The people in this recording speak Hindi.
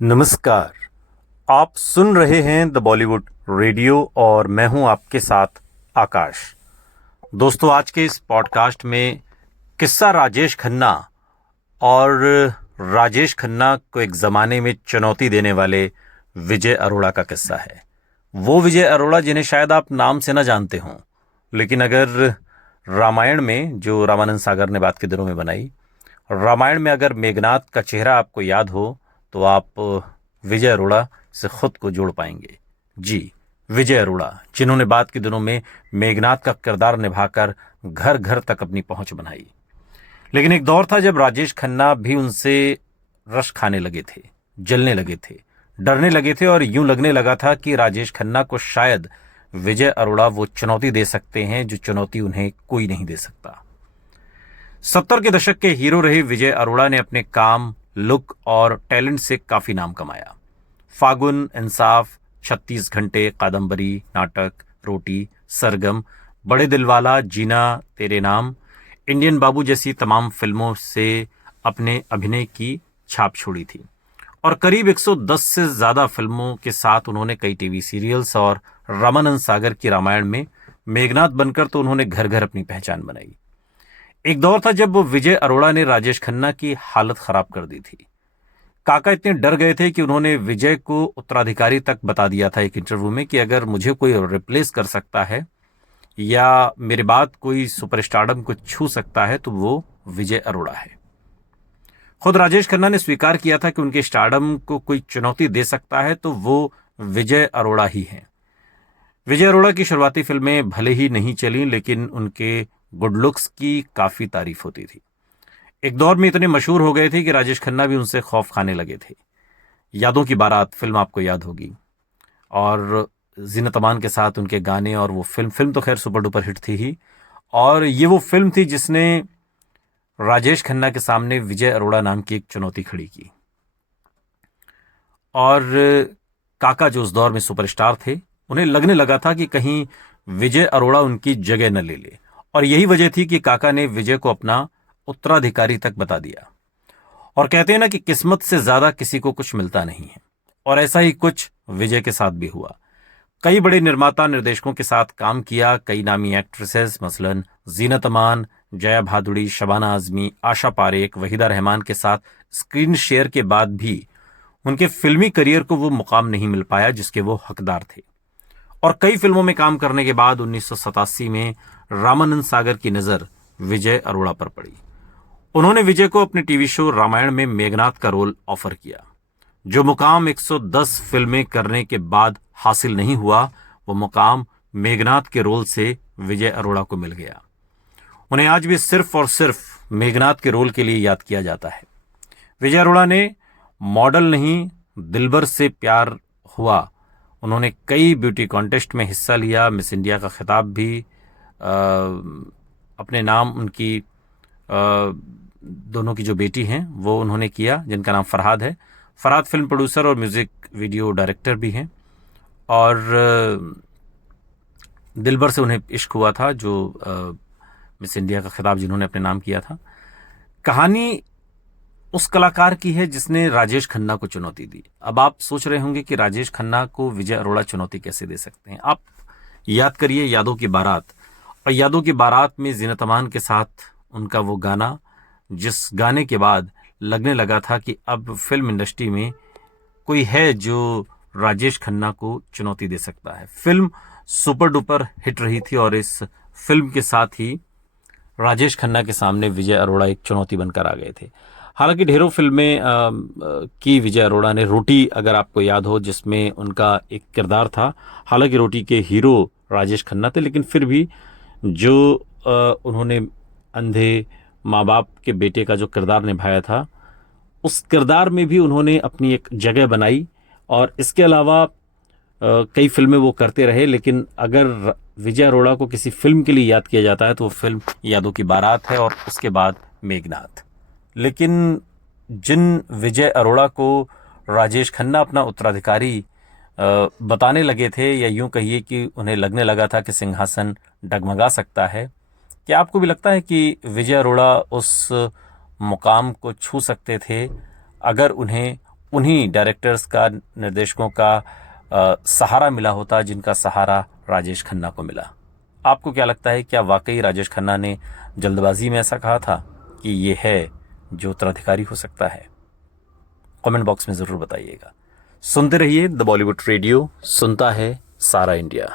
नमस्कार। आप सुन रहे हैं द बॉलीवुड रेडियो और मैं हूं आपके साथ आकाश। दोस्तों, आज के इस पॉडकास्ट में किस्सा राजेश खन्ना और राजेश खन्ना को एक ज़माने में चुनौती देने वाले विजय अरोड़ा का किस्सा है। वो विजय अरोड़ा जिन्हें शायद आप नाम से ना जानते हों, लेकिन अगर रामायण में, जो रामानंद सागर ने बात के दिनों में बनाई, रामायण में अगर मेघनाद का चेहरा आपको याद हो तो आप विजय अरोड़ा से खुद को जोड़ पाएंगे। जी, विजय अरोड़ा, जिन्होंने बाद के दिनों में मेघनाद का किरदार निभाकर घर घर तक अपनी पहुंच बनाई। लेकिन एक दौर था जब राजेश खन्ना भी उनसे रश खाने लगे थे, जलने लगे थे, डरने लगे थे और यूं लगने लगा था कि राजेश खन्ना को शायद विजय अरोड़ा वो चुनौती दे सकते हैं जो चुनौती उन्हें कोई नहीं दे सकता। 70 के दशक के हीरो रहे विजय अरोड़ा ने अपने काम, लुक और टैलेंट से काफी नाम कमाया। फागुन, इंसाफ, 36 घंटे, कादम्बरी, नाटक, रोटी, सरगम, बड़े दिलवाला, जीना तेरे नाम, इंडियन बाबू जैसी तमाम फिल्मों से अपने अभिनय की छाप छोड़ी थी और करीब 110 से ज्यादा फिल्मों के साथ उन्होंने कई टीवी सीरियल्स और रामानंद सागर की रामायण में मेघनाद बनकर तो उन्होंने घर घर अपनी पहचान बनाई। एक दौर था जब विजय अरोड़ा ने राजेश खन्ना की हालत खराब कर दी थी। काका इतने डर गए थे कि उन्होंने विजय को उत्तराधिकारी तक बता दिया था एक इंटरव्यू में कि अगर मुझे कोई रिप्लेस कर सकता है या मेरे बाद कोई सुपरस्टारडम को छू सकता है तो वो विजय अरोड़ा है। खुद राजेश खन्ना ने स्वीकार किया था कि उनके स्टारडम को कोई चुनौती दे सकता है तो वो विजय अरोड़ा ही हैं। विजय अरोड़ा की शुरुआती फिल्में भले ही नहीं चली, लेकिन उनके गुड लुक्स की काफी तारीफ होती थी। एक दौर में इतने मशहूर हो गए थे कि राजेश खन्ना भी उनसे खौफ खाने लगे थे। यादों की बारात फिल्म आपको याद होगी, और जीनत अमान के साथ उनके गाने और वो फिल्म तो खैर सुपर डुपर हिट थी ही। और ये वो फिल्म थी जिसने राजेश खन्ना के सामने विजय अरोड़ा नाम की एक चुनौती खड़ी की। और काका जो उस दौर में सुपरस्टार थे, उन्हें लगने लगा था कि कहीं विजय अरोड़ा उनकी जगह न ले ले, और यही वजह थी कि काका ने विजय को अपना उत्तराधिकारी तक बता दिया। और कहते हैं ना कि किस्मत से ज्यादा किसी को कुछ मिलता नहीं है, और ऐसा ही कुछ विजय के साथ भी हुआ। कई बड़े निर्माता निर्देशकों के साथ काम किया, कई नामी एक्ट्रेसेस मसलन जीनत अमान, जया भादुड़ी, शबाना आजमी, आशा पारेख, वहीदा रहमान के साथ स्क्रीन शेयर के बाद भी उनके फिल्मी करियर को वो मुकाम नहीं मिल पाया जिसके वो हकदार थे। और कई फिल्मों में काम करने के बाद 1987 में रामानंद सागर की नजर विजय अरोड़ा पर पड़ी। उन्होंने विजय को अपने टीवी शो रामायण में मेघनाद का रोल ऑफर किया। जो मुकाम 110 फिल्में करने के बाद हासिल नहीं हुआ, वो मुकाम मेघनाद के रोल से विजय अरोड़ा को मिल गया। उन्हें आज भी सिर्फ और सिर्फ मेघनाद के रोल के लिए याद किया जाता है। विजय अरोड़ा ने मॉडल नहीं, दिलबर से प्यार हुआ, उन्होंने कई ब्यूटी कॉन्टेस्ट में हिस्सा लिया, मिस इंडिया का खिताब भी अपने नाम, उनकी दोनों की जो बेटी हैं वो उन्होंने किया, जिनका नाम फरहाद है। फरहाद फिल्म प्रोड्यूसर और म्यूजिक वीडियो डायरेक्टर भी हैं। और दिलबर से उन्हें इश्क हुआ था, जो मिस इंडिया का खिताब जिन्होंने अपने नाम किया था। कहानी उस कलाकार की है जिसने राजेश खन्ना को चुनौती दी। अब आप सोच रहे होंगे कि राजेश खन्ना को विजय अरोड़ा चुनौती कैसे दे सकते हैं। आप याद करिए यादों की बारात, और यादों की बारात में जीनत अमान के साथ उनका वो गाना, जिस गाने के बाद लगने लगा था कि अब फिल्म इंडस्ट्री में कोई है जो राजेश खन्ना को चुनौती दे सकता है। फिल्म सुपर डुपर हिट रही थी और इस फिल्म के साथ ही राजेश खन्ना के सामने विजय अरोड़ा एक चुनौती बनकर आ गए थे। हालांकि ढेरों फिल्में की विजय अरोड़ा ने। रोटी अगर आपको याद हो, जिसमें उनका एक किरदार था, हालांकि रोटी के हीरो राजेश खन्ना थे, लेकिन फिर भी जो उन्होंने अंधे माँ बाप के बेटे का जो किरदार निभाया था, उस किरदार में भी उन्होंने अपनी एक जगह बनाई। और इसके अलावा कई फिल्में वो करते रहे, लेकिन अगर विजय अरोड़ा को किसी फिल्म के लिए याद किया जाता है तो वो फिल्म यादों की बारात है और उसके बाद मेघनाद। लेकिन जिन विजय अरोड़ा को राजेश खन्ना अपना उत्तराधिकारी बताने लगे थे, या यूं कहिए कि उन्हें लगने लगा था कि सिंहासन डगमगा सकता है, क्या आपको भी लगता है कि विजय अरोड़ा उस मुकाम को छू सकते थे अगर उन्हें उन्हीं डायरेक्टर्स का, निर्देशकों का सहारा मिला होता जिनका सहारा राजेश खन्ना को मिला। आपको क्या लगता है, क्या वाकई राजेश खन्ना ने जल्दबाजी में ऐसा कहा था कि ये है जो उत्तराधिकारी हो सकता है? कमेंट बॉक्स में ज़रूर बताइएगा। सुनते रहिए द बॉलीवुड रेडियो, सुनता है सारा इंडिया।